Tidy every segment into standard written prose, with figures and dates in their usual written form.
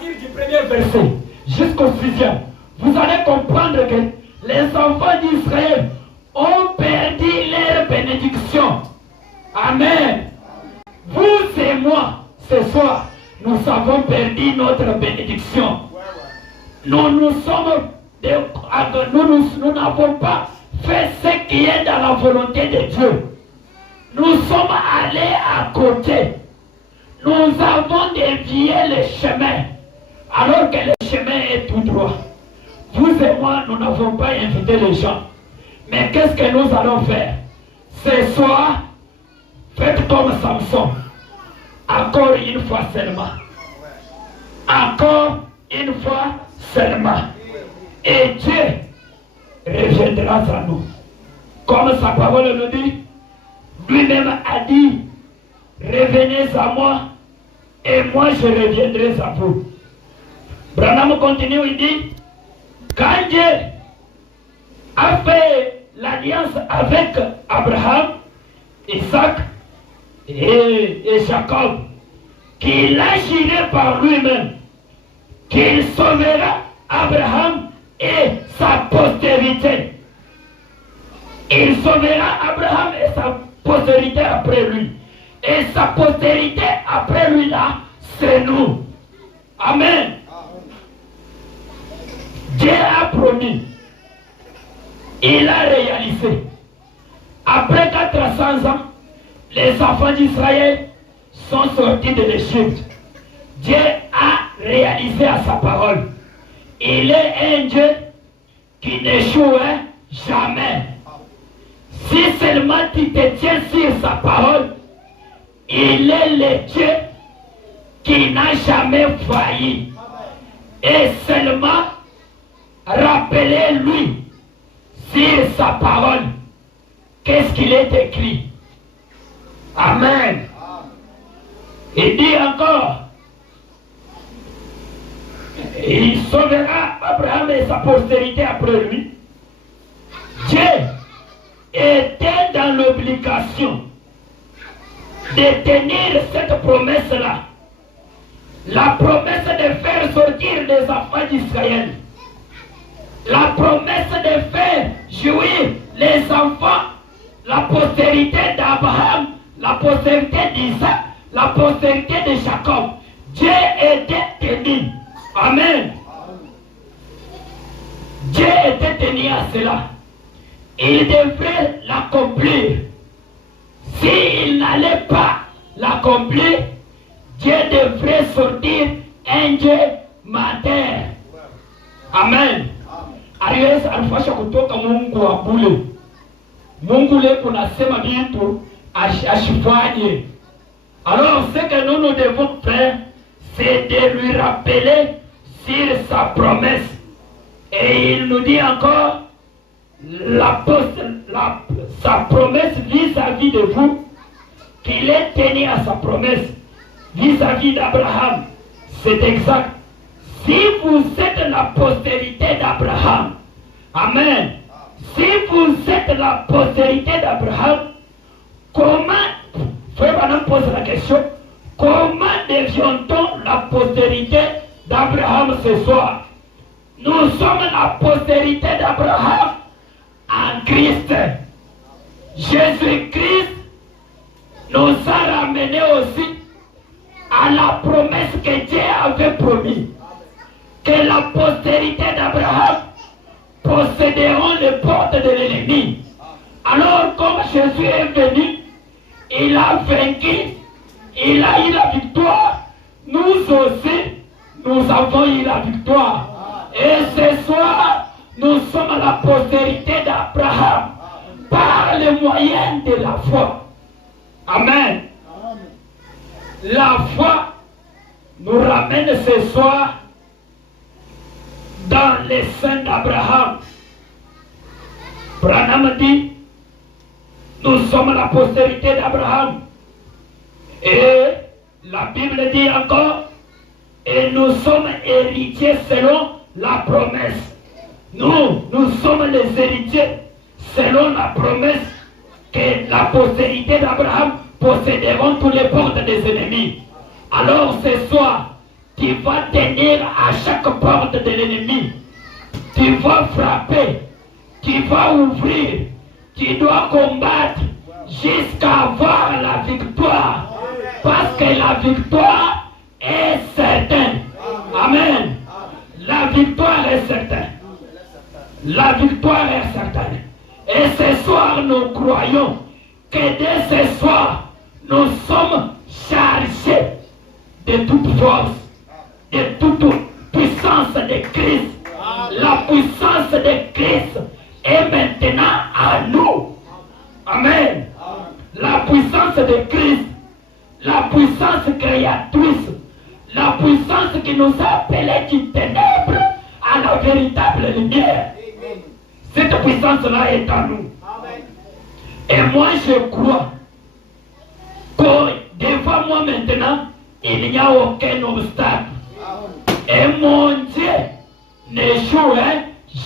partir du premier verset jusqu'au 6e, vous allez comprendre que les enfants d'Israël ont perdu leur bénédiction. Amen. Vous et moi, ce soir, nous avons perdu notre bénédiction. Nous n'avons pas fait ce qui est dans la volonté de Dieu. Nous sommes allés à côté. Nous avons dévié le chemin, alors que le chemin est tout droit. Vous et moi, nous n'avons pas invité les gens. Mais qu'est-ce que nous allons faire? Ce soir, faites comme Samson. Encore une fois seulement. Encore une fois seulement. Et Dieu reviendra à nous. Comme sa parole nous dit, lui-même a dit, revenez à moi et moi je reviendrai à vous. Branham continue, il dit, quand Dieu a fait l'alliance avec Abraham, Isaac et Jacob, qu'il a juré par lui-même qu'il sauvera Abraham et sa postérité. Il sauvera Abraham et sa postérité après lui. Et sa postérité après lui là, c'est nous. Amen. Dieu a promis. Il a réalisé. Après 400 ans, les enfants d'Israël sont sortis de l'Égypte. Dieu a réalisé à sa parole. Il est un Dieu qui n'échoue jamais. Si seulement tu te tiens sur sa parole, il est le Dieu qui n'a jamais failli. Et seulement rappelez-lui sur sa parole qu'est-ce qu'il est écrit. Amen. Il dit encore, il sauvera Abraham et sa postérité après lui. Dieu était dans l'obligation de tenir cette promesse-là. La promesse de faire sortir les enfants d'Israël. La promesse de faire jouir les enfants, la postérité d'Abraham, la postérité d'Isaac, la postérité de Jacob. Dieu était tenu. Amen. Dieu était tenu à cela. Il devrait l'accomplir. S'il n'allait pas l'accomplir, Dieu devrait sortir un Dieu matin. Amen. Ariwezi alifasha kutoka Mungu wa bule. Mungu leo kunasema vitu ashifanye. Alors ce que nous devons faire, c'est de lui rappeler sur sa promesse. Et il nous dit encore, sa promesse vis-à-vis de vous, qu'il est tenu à sa promesse vis-à-vis d'Abraham. C'est exact. Si vous êtes la postérité d'Abraham, amen. Si vous êtes la postérité d'Abraham, comment, frère Branham pose la question, comment devions-on la postérité d'Abraham ce soir? Nous sommes la postérité d'Abraham en Christ. Jésus-Christ nous a ramenés aussi à la promesse que Dieu avait promis. Que la postérité d'Abraham posséderont les portes de l'ennemi. Alors comme Jésus est venu, il a vaincu, il a eu la victoire, nous aussi, nous avons eu la victoire. Et ce soir, nous sommes la postérité d'Abraham par le moyen de la foi. Amen. La foi nous ramène ce soir dans les seins d'Abraham. Branham dit, nous sommes la postérité d'Abraham. Et la Bible dit encore, et nous sommes héritiers selon la promesse. Nous sommes les héritiers selon la promesse que la postérité d'Abraham posséderont tous les portes des ennemis. Alors ce soir, tu vas tenir à chaque porte de l'ennemi. Tu vas frapper, tu vas ouvrir, tu dois combattre jusqu'à avoir la victoire. Parce que la victoire est certaine. Amen. La victoire est certaine. La victoire est certaine. Et ce soir, nous croyons que dès ce soir, nous sommes chargés de toute force, de toute puissance de Christ. La puissance de Christ est maintenant à nous. Amen. La puissance de Christ, la puissance créatrice, la puissance qui nous a appelés du ténèbre à la véritable lumière. Cette puissance-là est en nous. Et moi je crois que devant moi maintenant, il n'y a aucun obstacle. Et mon Dieu n'échoue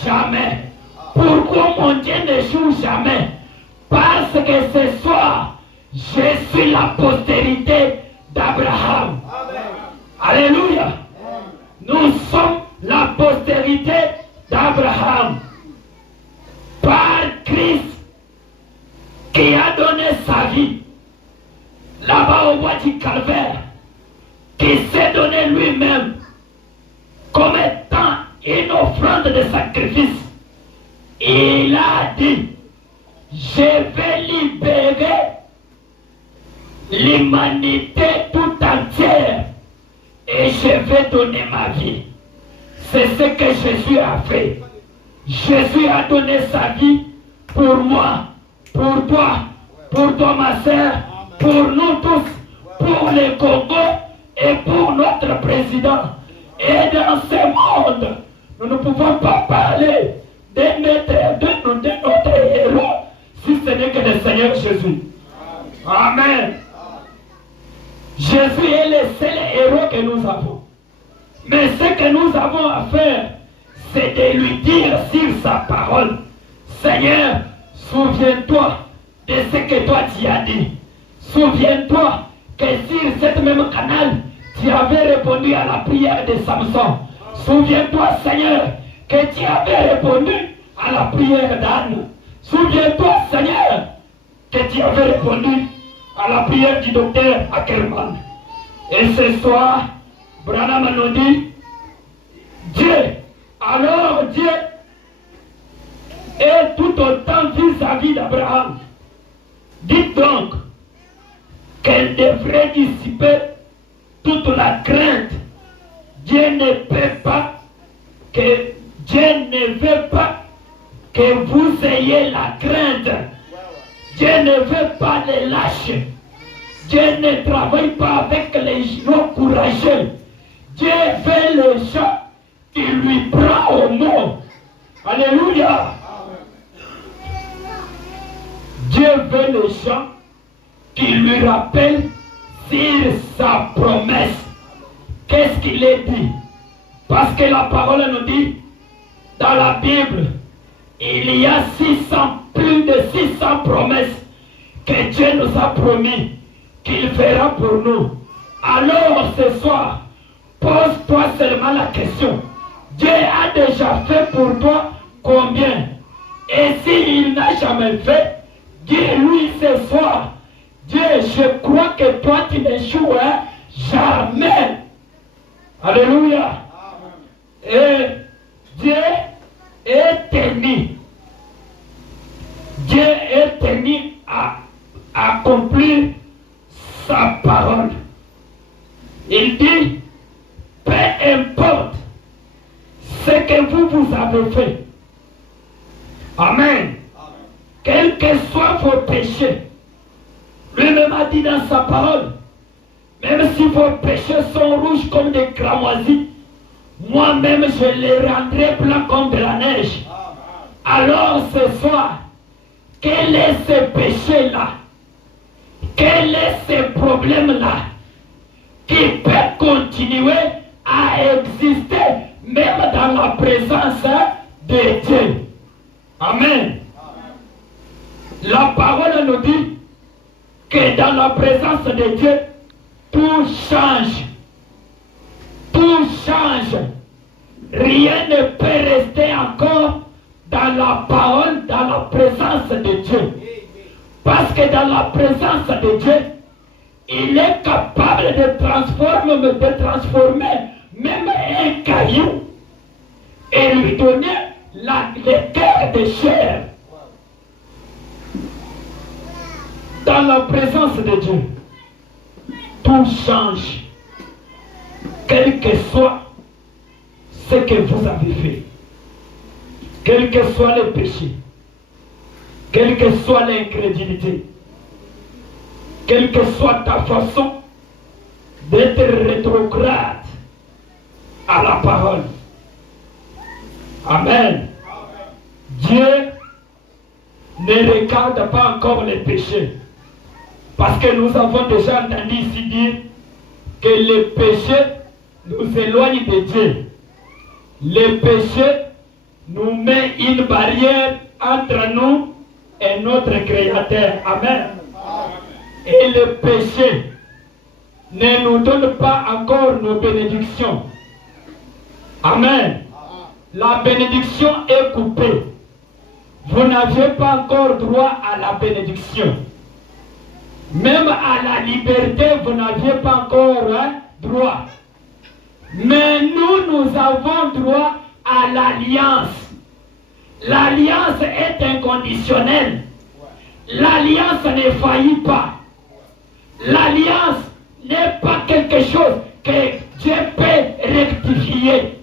jamais. Pourquoi mon Dieu n'échoue jamais? Parce que ce soir, je suis la postérité d'Abraham. Alléluia. Nous sommes la postérité d'Abraham. Par Christ qui a donné sa vie là-bas au bois du Calvaire, qui s'est donné lui-même comme étant une offrande de sacrifice. Il a dit, je vais libérer l'humanité tout entière et je vais donner ma vie. C'est ce que Jésus a fait. Jésus a donné sa vie pour moi, pour toi ma sœur, pour nous tous, pour le Congo et pour notre président. Et dans ce monde, nous ne pouvons pas parler de notre héros si ce n'est que le Seigneur Jésus. Amen. Jésus est le seul héros que nous avons. Mais ce que nous avons à faire, c'est de lui dire sur sa parole, Seigneur, souviens-toi de ce que toi tu as dit. Souviens-toi que sur cette même canal, tu avais répondu à la prière de Samson. Souviens-toi, Seigneur, que tu avais répondu à la prière d'Anne. Souviens-toi, Seigneur, que tu avais répondu à la prière du docteur Ackerman. Et ce soir, Branham nous dit, Dieu est tout autant vis-à-vis d'Abraham. Dites donc qu'elle devrait dissiper toute la crainte. Dieu ne veut pas que vous ayez la crainte. Dieu ne veut pas les lâcher. Dieu ne travaille pas avec les gens courageux. Dieu veut les gens qui lui prend au mot. Alléluia. Dieu veut les gens qui lui rappellent sur sa promesse. Qu'est-ce qu'il est dit? Parce que la parole nous dit, dans la Bible, il y a plus de 600 promesses que Dieu nous a promis qu'il fera pour nous. Alors ce soir, pose-toi seulement la question. Dieu a déjà fait pour toi combien? Et s'il n'a jamais fait, dis-lui ce soir, Dieu, je crois que toi tu n'échoues jamais. Alléluia. Et Dieu est tenu. Dieu est tenu à accomplir sa parole. Il dit, peu importe ce que vous avez fait. Amen. Quels que soient vos péchés. Lui-même a dit dans sa parole, même si vos péchés sont rouges comme des cramoisis, moi-même je les rendrai blancs comme de la neige. Alors ce soir, quel est ce péché-là? Quel est ce problème-là qui peut continuer à exister même dans la présence de Dieu? Amen. La parole nous dit que dans la présence de Dieu, tout change. Tout change. Rien ne peut rester encore dans la parole, dans la présence de Dieu. Parce que dans la présence de Dieu, il est capable de transformer même un caillou et lui donner le cœur de chair. Dans la présence de Dieu, tout change. Quel que soit ce que vous avez fait, quel que soit le péché, quelle que soit l'incrédulité, quelle que soit ta façon d'être rétrograde à la parole. Amen. Dieu ne regarde pas encore les péchés. Parce que nous avons déjà entendu ici dire que le péché nous éloigne de Dieu. Le péché nous met une barrière entre nous et notre Créateur. Amen. Et le péché ne nous donne pas encore nos bénédictions. Amen. La bénédiction est coupée. Vous n'aviez pas encore droit à la bénédiction. Même à la liberté, vous n'aviez pas encore droit. Mais nous avons droit à l'alliance. L'alliance est inconditionnelle. L'alliance ne faillit pas. L'alliance n'est pas quelque chose que Dieu peut rectifier.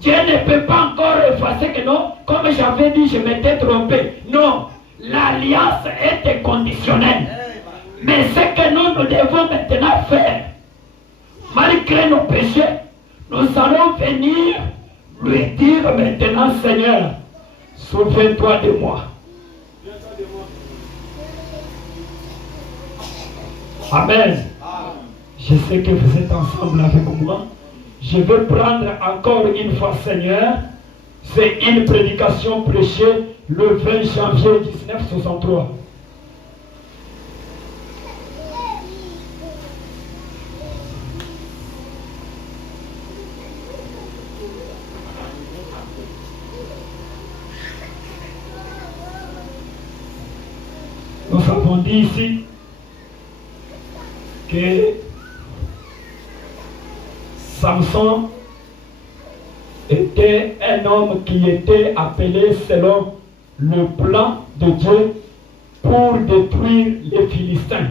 Dieu ne peut pas encore effacer que non, comme j'avais dit, je m'étais trompé. Non, l'alliance est inconditionnelle. Mais ce que nous devons maintenant faire, malgré nos péchés, nous allons venir lui dire maintenant, Seigneur, souviens-toi de moi. Amen. Je sais que vous êtes ensemble avec moi. Je veux prendre encore une fois, Seigneur, c'est une prédication prêchée le 20 janvier 1963. Nous avons dit ici que Samson était un homme qui était appelé selon le plan de Dieu pour détruire les Philistins.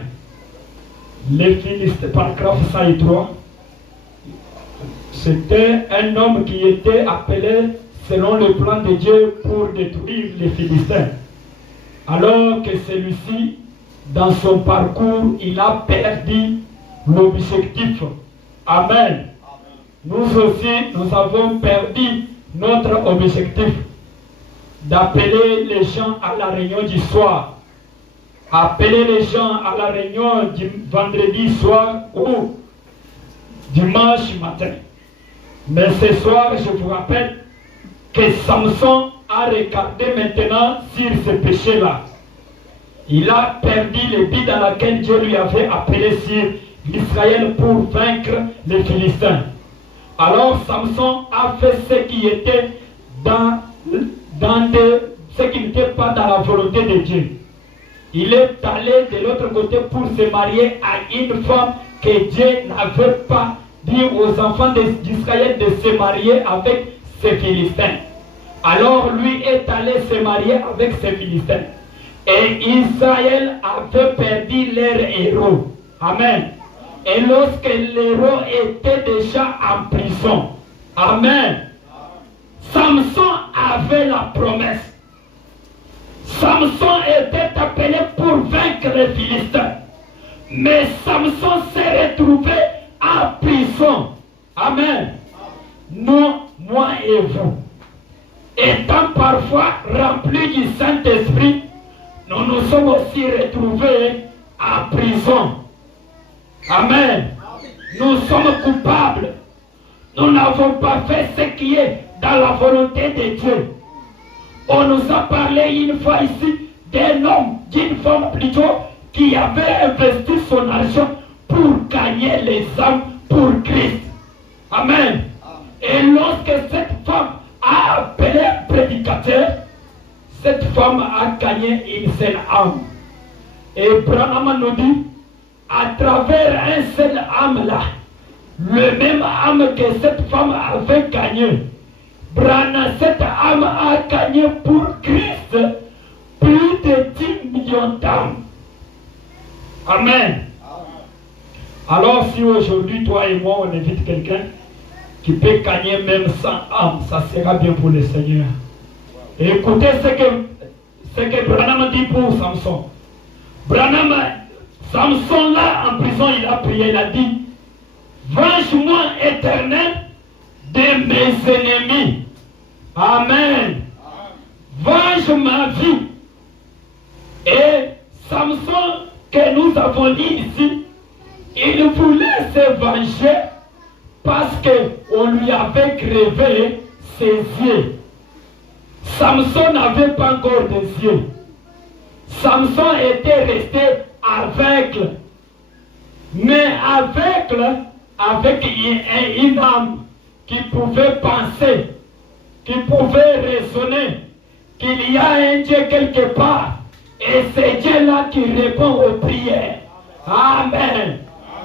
Les Philistins, paragraphe 103, c'était un homme qui était appelé selon le plan de Dieu pour détruire les Philistins. Alors que celui-ci, dans son parcours, il a perdu l'objectif. Amen. Nous aussi, nous avons perdu notre objectif d'appeler les gens à la réunion du soir. Appeler les gens à la réunion du vendredi soir ou dimanche matin. Mais ce soir, je vous rappelle que Samson a regardé maintenant sur ce péché-là. Il a perdu le but dans lequel Dieu lui avait appelé sur l'Israël pour vaincre les Philistins. Alors Samson a fait ce qui était ce qui n'était pas dans la volonté de Dieu. Il est allé de l'autre côté pour se marier à une femme que Dieu n'avait pas dit aux enfants d'Israël de se marier avec ces Philistins. Alors lui est allé se marier avec ces Philistins. Et Israël avait perdu leur héros. Amen. Et lorsque l'héros était déjà en prison. Amen. Samson avait la promesse. Samson était appelé pour vaincre les Philistins. Mais Samson s'est retrouvé en prison. Amen. Nous, moi et vous, étant parfois remplis du Saint-Esprit, nous nous sommes aussi retrouvés en prison. Amen. Nous sommes coupables. Nous n'avons pas fait ce qui est dans la volonté de Dieu. On nous a parlé une fois ici d'un homme, d'une femme plutôt, qui avait investi son argent pour gagner les âmes pour Christ. Amen. Et lorsque cette femme a appelé un prédicateur, cette femme a gagné une seule âme. Et Branham nous dit, à travers un seul âme là, le même âme que cette femme avait gagné, cette âme a gagné pour Christ plus de 10 millions d'âmes. Amen. Alors si aujourd'hui, toi et moi, on invite quelqu'un qui peut gagner même 100 âmes, ça sera bien pour le Seigneur. Et écoutez ce que Branham dit pour Samson. Samson là en prison, il a prié, il a dit, venge-moi éternel de mes ennemis. Amen. Venge ma vie. Et Samson, que nous avons dit ici, il voulait se venger parce qu'on lui avait crevé ses yeux. Samson n'avait pas encore des yeux. Samson était resté aveugle. Mais aveugle avec une âme qui pouvait penser, qui pouvait raisonner qu'il y a un Dieu quelque part. Et c'est Dieu-là qui répond aux prières. Amen.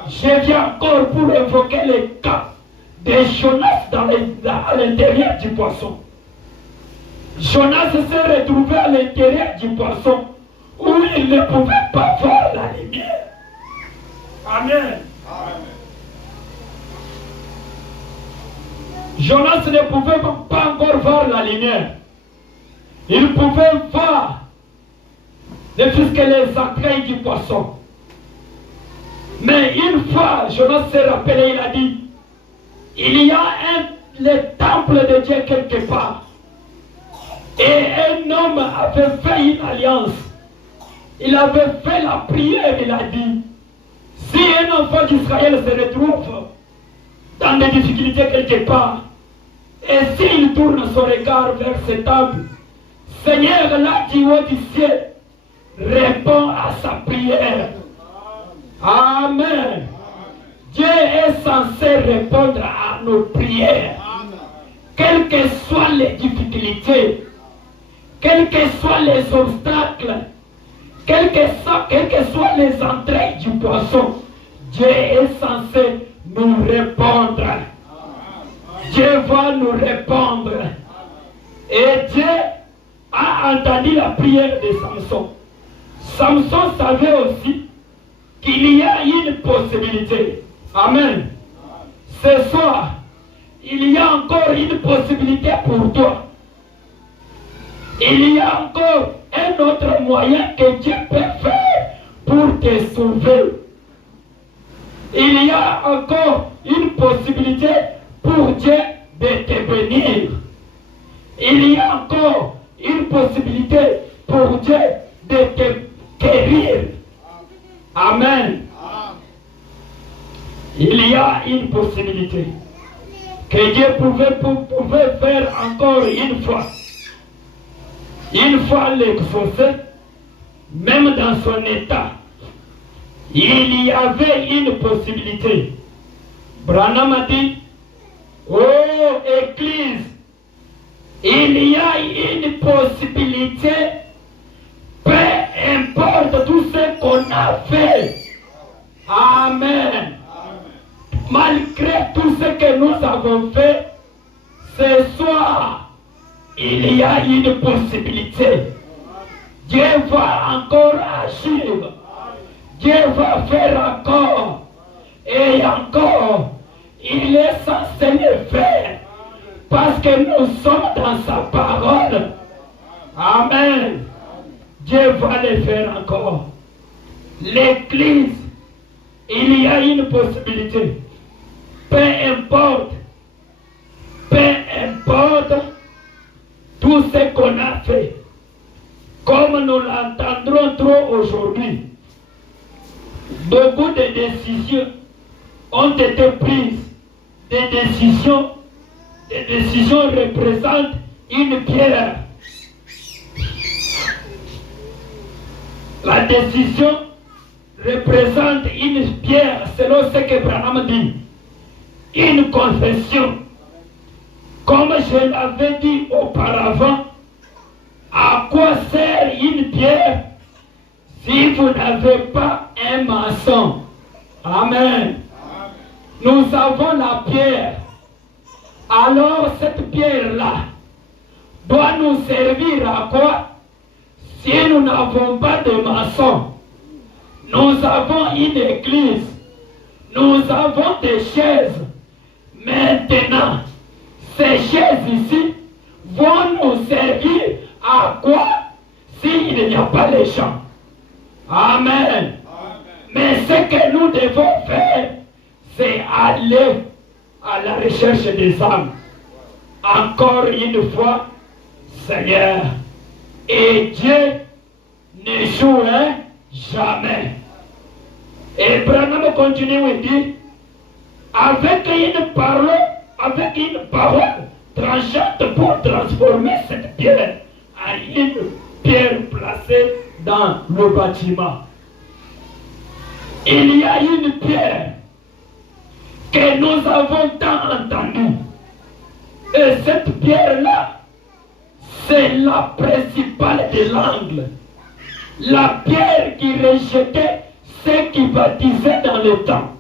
Je viens encore pour évoquer le cas de Jonas à l'intérieur du poisson. Jonas s'est retrouvé à l'intérieur du poisson où il ne pouvait pas voir la lumière. Amen. Jonas ne pouvait pas encore voir la lumière. Il pouvait voir ne fût-ce que les entrailles du poisson. Mais une fois, Jonas s'est rappelé, il a dit, il y a le temple de Dieu quelque part. Et un homme avait fait une alliance. Il avait fait la prière, il a dit, si un enfant d'Israël se retrouve dans des difficultés quelque part, et s'il tourne son regard vers ce temple, Seigneur, là du haut du ciel, répond à sa prière. Amen. Dieu est censé répondre à nos prières. Quelles que soient les difficultés, quels que soient les obstacles, quelles que soient les entrailles du poisson, Dieu est censé nous répondre. Dieu va nous répondre. Et Dieu a entendu la prière de Samson. Samson savait aussi qu'il y a une possibilité. Amen. Ce soir, il y a encore une possibilité pour toi. Il y a encore un autre moyen que Dieu peut faire pour te sauver. Il y a encore une possibilité pour Dieu de te bénir. Il y a encore une possibilité pour Dieu de te guérir. Amen. Il y a une possibilité que Dieu pouvait faire encore une fois. Une fois l'exaucé, même dans son état, il y avait une possibilité. Branham a dit, oh Église, il y a une possibilité, peu importe tout ce qu'on a fait. Amen. Malgré tout ce que nous avons fait, ce soir, il y a une possibilité. Dieu va encore agir. Dieu va faire encore. Et encore, il est censé le faire. Parce que nous sommes dans sa parole. Amen. Dieu va le faire encore. L'Église, il y a une possibilité. Peu importe tout ce qu'on a fait, comme nous l'entendrons trop aujourd'hui, beaucoup de décisions ont été prises. Des décisions représentent une pierre. La décision représente une pierre, selon ce que Branham dit. Une confession. Comme je l'avais dit auparavant, à quoi sert une pierre si vous n'avez pas un maçon? Amen. Nous avons la pierre. Alors cette pierre-là doit nous servir à quoi si nous n'avons pas de maçon? Nous avons une église. Nous avons des chaises. Maintenant, ces chaises ici vont nous servir à quoi s'il n'y a pas les gens? Amen. Mais ce que nous devons faire, c'est aller à la recherche des âmes. Encore une fois, Seigneur. Et Dieu ne joue jamais. Et Branham continue et dit, avec une parole tranchante pour transformer cette pierre en une pierre placée dans le bâtiment. Il y a une pierre que nous avons tant entendue. Et cette pierre-là, c'est la principale de l'angle. La pierre qui rejetait ceux qui baptisaient dans le temps.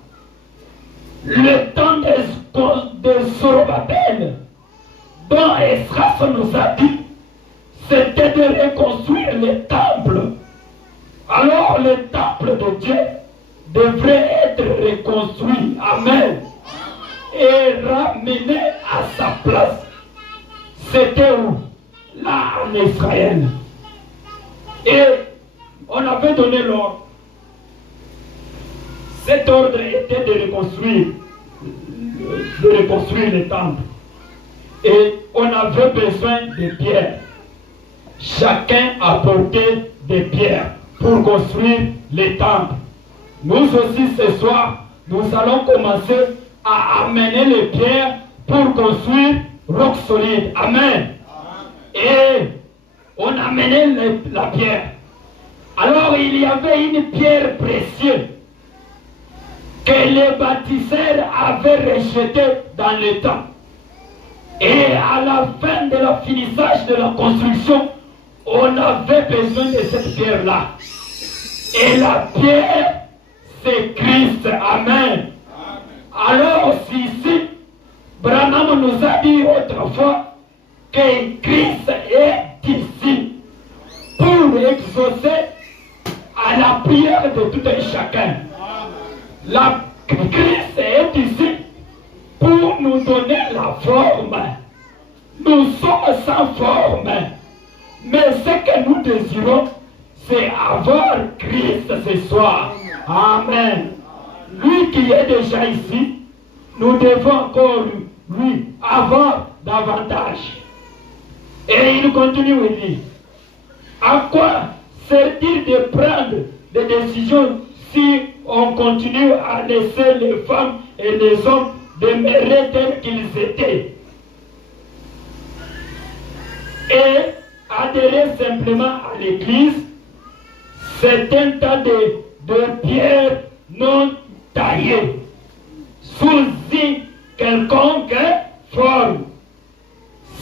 Le temps de Zorobabel, dont Esdras nous a dit, c'était de reconstruire le temple. Alors le temple de Dieu devrait être reconstruit. Amen. Et ramené à sa place. C'était où? Là en Israël. Et on avait donné l'ordre. Cet ordre était de reconstruire le temple. Et on avait besoin de pierres. Chacun apportait des pierres pour construire le temple. Nous aussi ce soir, nous allons commencer à amener les pierres pour construire roc solide. Amen. Et on amenait la pierre. Alors il y avait une pierre précieuse que les bâtisseurs avaient rejetée dans le temps. Et à la fin de la finissage de la construction, on avait besoin de cette pierre-là. Et la pierre, c'est Christ. Amen. Alors, ici, Branham nous a dit autrefois que Christ est ici pour exaucer à la prière de tout un chacun. Christ est ici pour nous donner la forme. Nous sommes sans forme. Mais ce que nous désirons, c'est avoir Christ ce soir. Amen. Lui qui est déjà ici, nous devons encore lui avoir davantage. Et il continue et dit, à quoi sert-il de prendre des décisions si on continue à laisser les femmes et les hommes demeurer tels qu'ils étaient et adhérer simplement à l'église? C'est un tas de pierres non taillées sous une quelconque forme.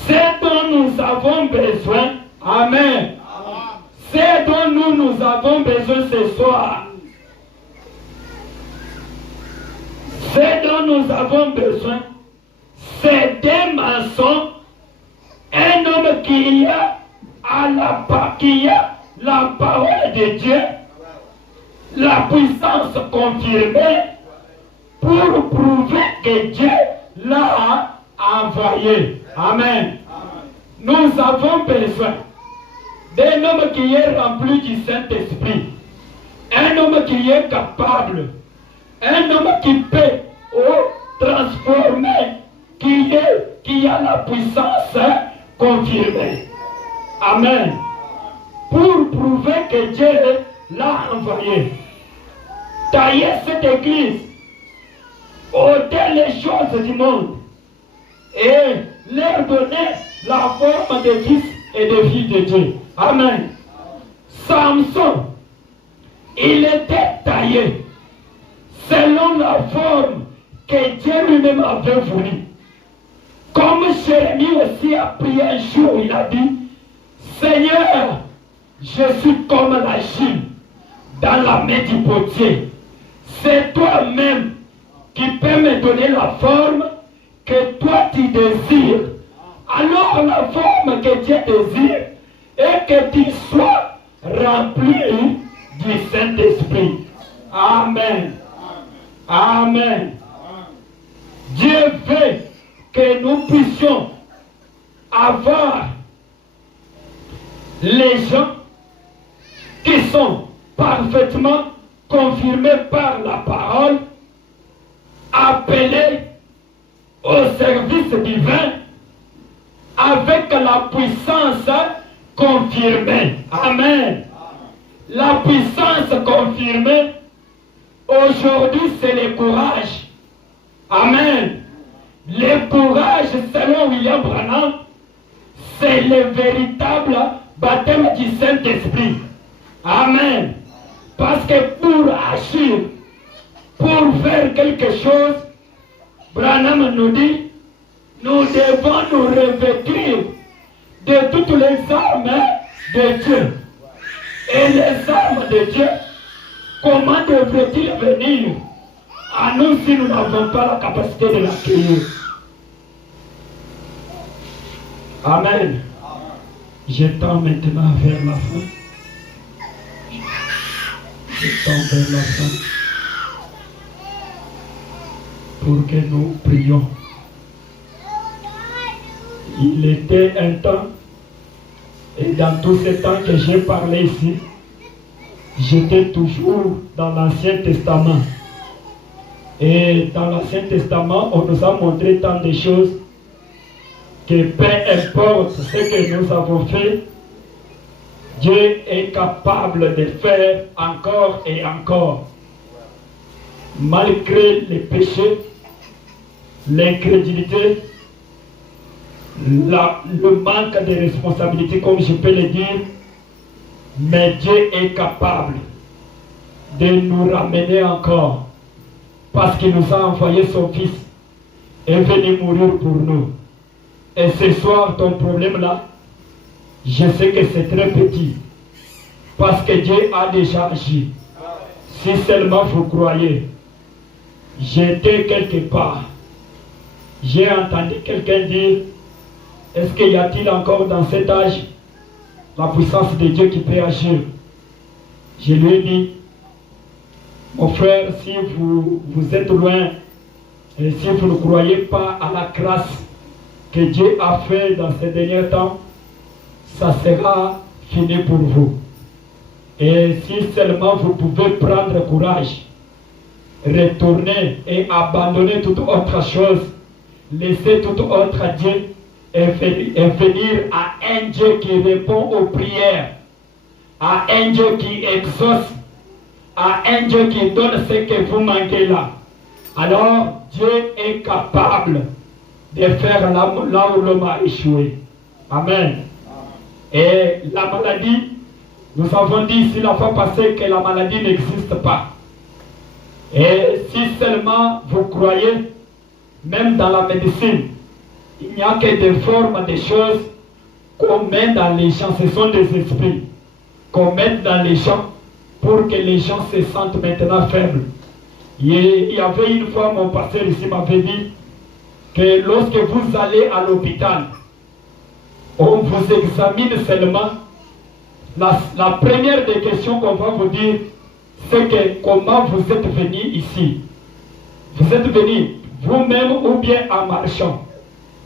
C'est dont nous avons besoin. Amen. C'est dont nous avons besoin ce soir. Ce dont nous avons besoin, c'est des maçons, un homme qui a la parole de Dieu, la puissance confirmée pour prouver que Dieu l'a envoyé. Amen. Nous avons besoin d'un homme qui est rempli du Saint-Esprit, un homme qui est capable, un homme qui peut transformer, qui a la puissance confirmée. Amen. Pour prouver que Dieu l'a envoyé. Tailler cette église, ôter les choses du monde et leur donner la forme de fils et de filles de Dieu. Amen. Samson, il était taillé selon la forme que Dieu lui-même avait voulu. Comme Jérémie aussi a prié un jour, il a dit, Seigneur, je suis comme la gym dans la main du potier. C'est toi-même qui peux me donner la forme que toi tu désires. Alors la forme que Dieu désire est que tu sois rempli du Saint-Esprit. Amen. Amen. Dieu veut que nous puissions avoir les gens qui sont parfaitement confirmés par la parole, appelés au service divin avec la puissance confirmée. Amen. La puissance confirmée, aujourd'hui, c'est le courage. Amen. Le courage, selon William Branham, c'est le véritable baptême du Saint-Esprit. Amen. Parce que pour agir, pour faire quelque chose, Branham nous dit, nous devons nous revêtir de toutes les armes de Dieu. Et les armes de Dieu, comment devraient-ils venir à nous si nous n'avons pas la capacité de l'accueillir? Amen. Je tends maintenant vers la fin. Je tends vers la fin pour que nous prions. Il était un temps, et dans tout ce temps que j'ai parlé ici, j'étais toujours dans l'Ancien Testament. Et dans l'Ancien Testament, on nous a montré tant de choses que peu importe ce que nous avons fait, Dieu est capable de faire encore et encore. Malgré les péchés, l'incrédulité, le manque de responsabilité, comme je peux le dire, mais Dieu est capable de nous ramener encore parce qu'il nous a envoyé son Fils et venu mourir pour nous. Et ce soir, ton problème là, je sais que c'est très petit parce que Dieu a déjà agi. Si seulement vous croyez, j'étais quelque part, j'ai entendu quelqu'un dire, est-ce qu'il y a-t-il encore dans cet âge la puissance de Dieu qui peut agir? Je lui ai dit, mon frère, si vous êtes loin et si vous ne croyez pas à la grâce que Dieu a fait dans ces derniers temps, ça sera fini pour vous. Et si seulement vous pouvez prendre courage, retourner et abandonner toute autre chose, laisser tout autre Dieu et venir à un Dieu qui répond aux prières, à un Dieu qui exauce, à un Dieu qui donne ce que vous manquez là. Alors Dieu est capable de faire là où l'homme a échoué. Amen. Et la maladie, nous avons dit ici la fois passée que la maladie n'existe pas. Et si seulement vous croyez, même dans la médecine, il n'y a que des formes de choses qu'on met dans les gens, ce sont des esprits qu'on met dans les gens pour que les gens se sentent maintenant faibles. Il y avait une fois, mon pasteur ici m'avait dit que lorsque vous allez à l'hôpital, on vous examine seulement. La première des questions qu'on va vous dire, c'est que comment vous êtes venu ici. Vous êtes venu vous-même ou bien en marchant.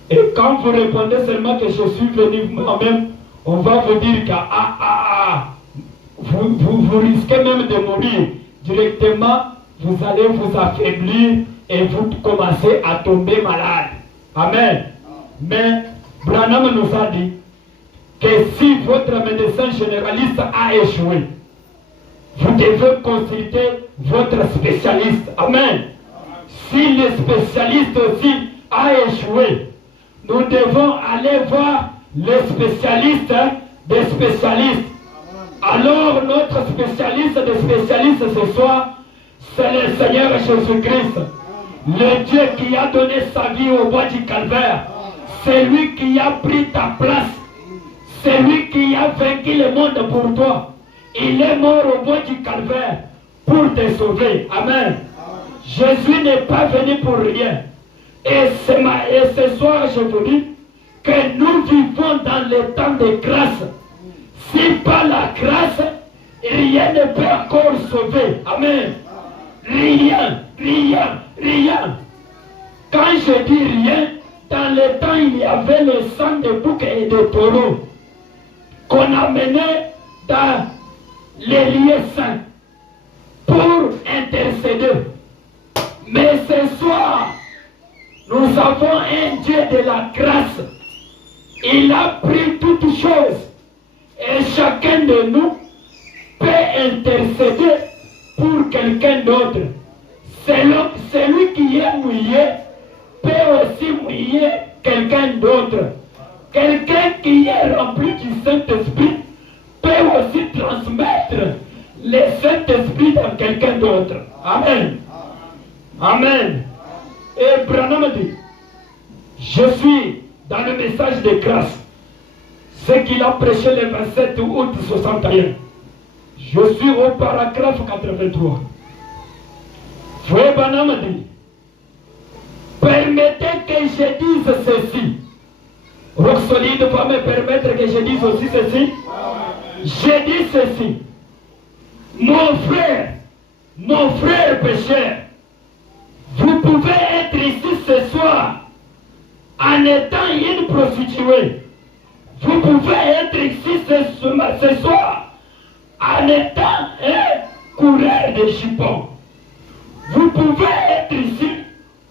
Et quand vous répondez seulement que je suis venu moi-même, on va vous dire que vous risquez même de mourir. Directement, vous allez vous affaiblir et vous commencez à tomber malade. Amen. Mais Branham nous a dit que si votre médecin généraliste a échoué, vous devez consulter votre spécialiste. Amen. Si le spécialiste aussi a échoué, nous devons aller voir les spécialistes des spécialistes. Alors notre spécialiste des spécialistes ce soir, c'est le Seigneur Jésus-Christ. Le Dieu qui a donné sa vie au bois du calvaire. C'est lui qui a pris ta place. C'est lui qui a vaincu le monde pour toi. Il est mort au bois du calvaire pour te sauver. Amen. Jésus n'est pas venu pour rien. Et ce soir, je vous dis que nous vivons dans les temps de grâce. Si par la grâce, rien ne peut encore sauver. Amen. Rien, rien, rien. Quand je dis rien, dans le temps, il y avait le sang de boucs et de taureaux qu'on amenait dans les lieux saints pour intercéder. Mais ce soir, nous avons un Dieu de la grâce. Il a pris toutes choses et chacun de nous peut intercéder pour quelqu'un d'autre. Celui qui est mouillé peut aussi mouiller quelqu'un d'autre. Quelqu'un qui est rempli du Saint-Esprit peut aussi transmettre le Saint-Esprit dans quelqu'un d'autre. Amen. Amen. Et Branham dit, je suis dans le message de grâce, ce qu'il a prêché le 27 août 61. Je suis au paragraphe 83. Frère Branham dit, permettez que je dise ceci. Roxolide va me permettre que je dise aussi ceci. Je dis ceci. Mon frère pécheur, vous pouvez être ici ce soir en étant une prostituée. Vous pouvez être ici ce soir en étant un coureur de chipons. Vous pouvez être ici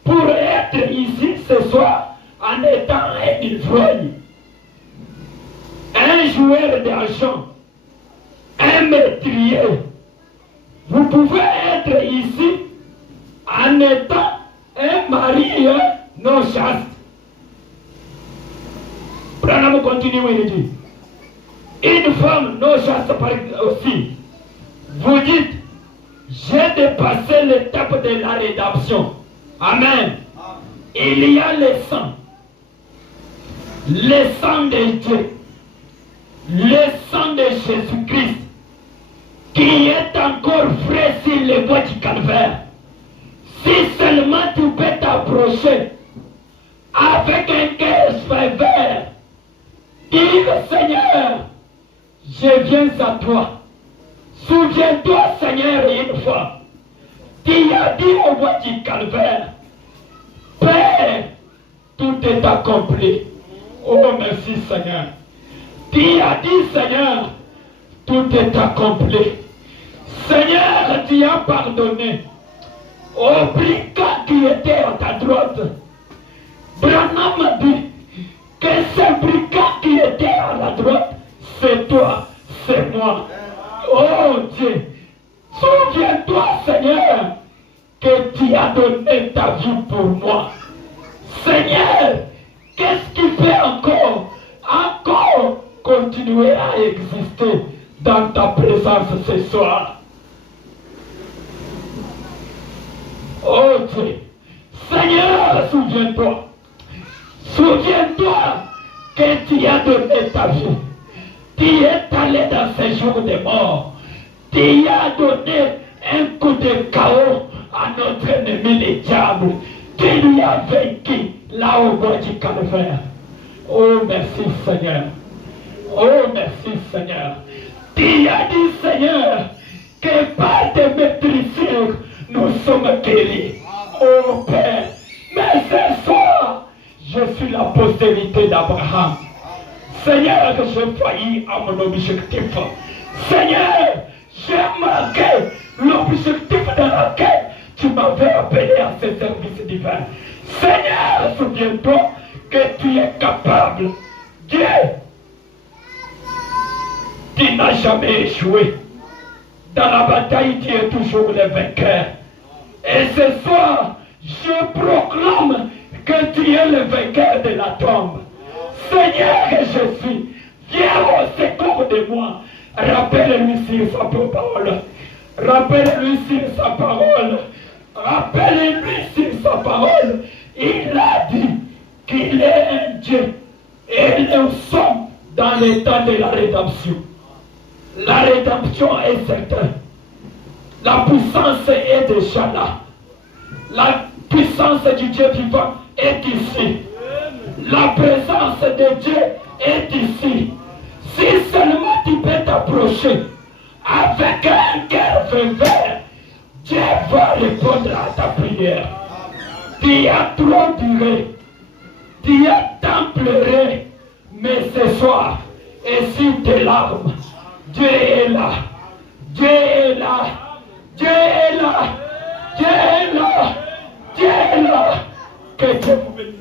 pour être ici ce soir en étant un ivrogne, un joueur d'argent, un métrier. Vous pouvez être ici en étant un mari non chaste. Branham continue, il dit, une femme non chaste aussi. Vous dites, j'ai dépassé l'étape de la rédemption. Amen. Il y a le sang de Dieu, le sang de Jésus-Christ, qui est encore frais sur le bois du calvaire. Si seulement tu peux t'approcher avec un cœur fervent, dire Seigneur, je viens à toi. Souviens-toi, Seigneur, une fois, tu as dit au bois du calvaire, Père, tout est accompli. Oh, merci, Seigneur. Tu as dit, Seigneur, tout est accompli. Seigneur, tu as pardonné au brigand qui était à ta droite. Branham a dit que ce brigand qui était à la droite, c'est toi, c'est moi. Oh Dieu, souviens-toi, Seigneur, que tu as donné ta vie pour moi. Seigneur, qu'est-ce qui peut encore continuer à exister dans ta présence ce soir? Oh Dieu, Seigneur, souviens-toi. Souviens-toi que tu as donné ta vie. Tu es allé dans ces jours de mort. Tu as donné un coup de chaos à notre ennemi, le diable. Tu lui as vaincu là au bois du calvaire. Oh, merci Seigneur. Oh, merci Seigneur. Tu as dit, Seigneur, que par tes maîtrisures, nous sommes guéris. Oh Père, mais ce soir, je suis la postérité d'Abraham. Seigneur, que j'ai failli à mon objectif. Seigneur, j'ai marqué l'objectif dans lequel tu m'avais appelé à ce service divin. Seigneur, souviens-toi que tu es capable. Dieu, tu n'as jamais échoué. Dans la bataille, tu es toujours le vainqueur. Et ce soir, je proclame que tu es le vainqueur de la tombe. Seigneur Jésus, viens au secours de moi. Rappelle-lui sur sa parole. Rappelle-lui sur sa parole. Rappelle-lui sur sa parole. Il a dit qu'il est un Dieu Dieu. Et nous sommes dans l'état de la rédemption. La rédemption est certaine. La puissance est déjà là. La puissance du Dieu vivant est ici. La présence de Dieu est ici. Si seulement tu peux t'approcher avec un cœur fervent, Dieu va répondre à ta prière. Tu as trop duré. Tu as tant pleuré. Mais ce soir, et si tes larmes, Dieu est là. Dieu est là. Dieu est là. Dieu est là. Dieu est là. Que Dieu vous bénisse.